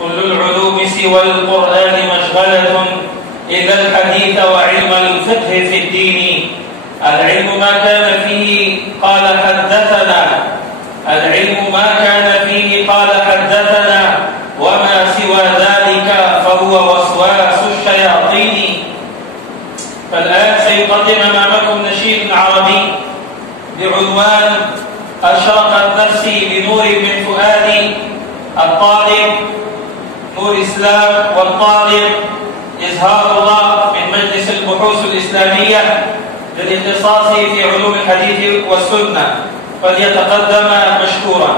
كل العلوم سوى القرآن مشغلة إلا الحديث وعلم الفقه في الدين. العلم ما كان فيه قال حدثنا، العلم ما كان فيه قال حدثنا، وما سوى ذلك فهو وسواس الشياطين. فالآن سيقدم أمامكم نشيد عربي بعنوان أشرقت نفسي بنور من فؤادي. الطالب نور إسلام، والطالب إزهار الله من مجلس البحوث الإسلامية للاختصاص في علوم الحديث والسنة، فليتقدم مشكورا.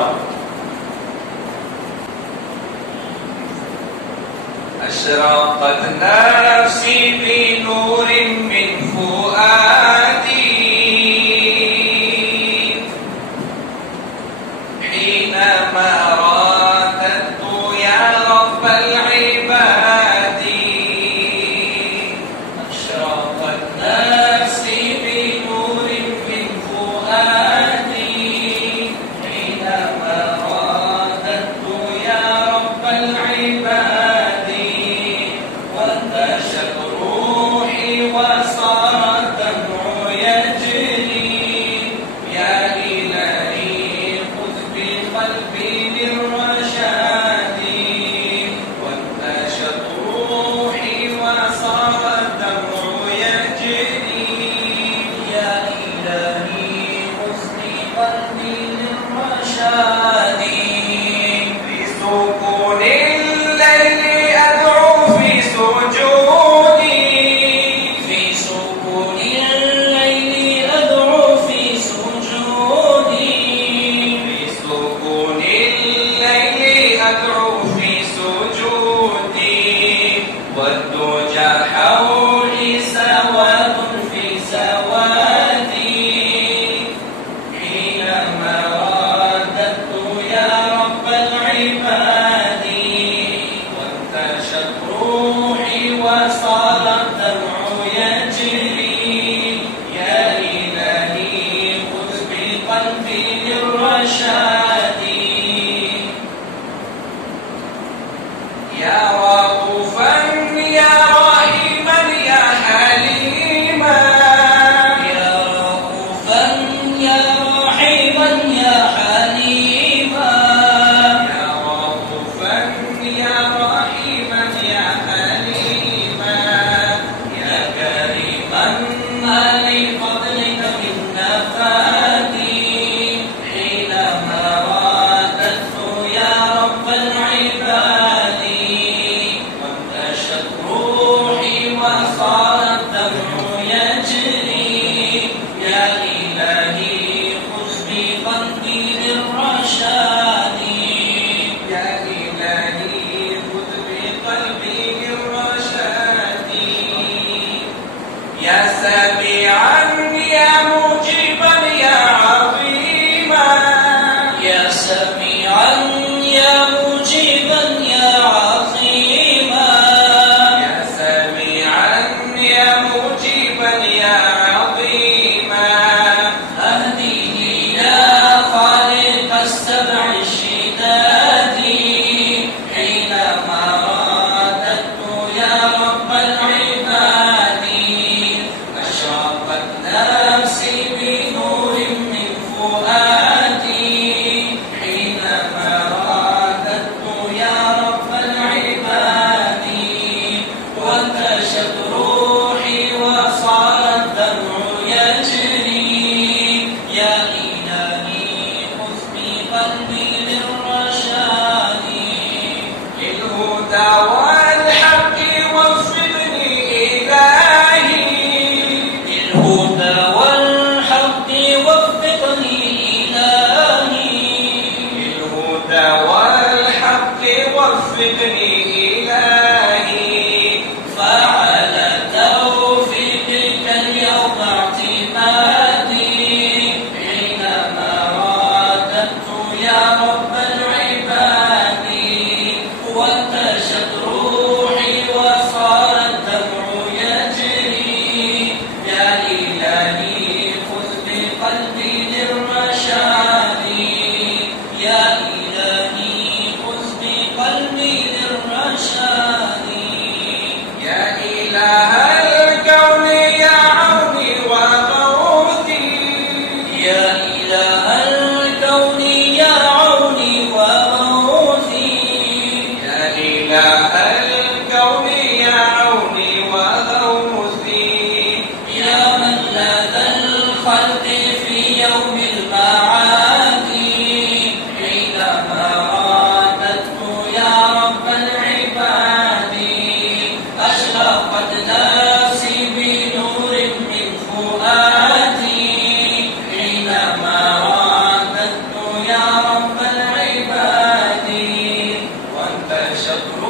أشرقت نفسي بنور من فؤادي حينما رددت يا رب العباد. أشرقت نفسي بنور من فؤادي حينما رددت يا رب العباد. وانتشت روحي وصار الدمع يجري. يا إلهي خذ بقلبي للرشاد. وانتشت روحي وصار الدمع يجري. يا إلهي خذ بقلبي للرشاد. في سكون الليل أدعو في سجودي. في سكون الليل أدعو في سجودي. في سكون الليل أدعو في سجودي. والدجى حولي سواد في سوادي. حينما رددت يا رب العباد. وانتشت روحي وصار الدمع يجري. يا إلهي خذ بقلبي للرشاد. يا رؤوفا يا رحيما يا حليما. يا رؤوفا يا رحيما يا حليما. يا رؤوفا يا رحيما يا حليما. يا كريما علي فضلك بالنفادي. حينما رددت يا رب العباد. وانتشت روحي وصار الدمع يجري. يا إلهي خذ بقلبي للرشاد. يا إلهي خذ بقلبي للرشاد. يا سميعا يا مجيبا يا عظيما. يا سميعا يا مجيبا يا عظيما. يا سميعا يا مجيبا يا عظيما. أهديني يا خالق السبع الشداد. حينما رددت يا رب العباد. أشرقت نفسي بنور من فؤادي حينما رددت يا رب العباد. وانتشت روحي وصار الدمع يجري. يا إلهي خذ بقلبي للرشاد. للهدى والحق وفقني إلهي. للهدى والحق وفقني إلهي. للهدى والحق وفقني إلهي. فعلى توفيقك اليوم اعتمادي. حينما رددت يا رب العباد. وانتشت روحي وصار الدمع يجري. يا إلهي خذ بقلبي للرشاد. يا إلهي خذ بقلبي للرشاد. وانتشت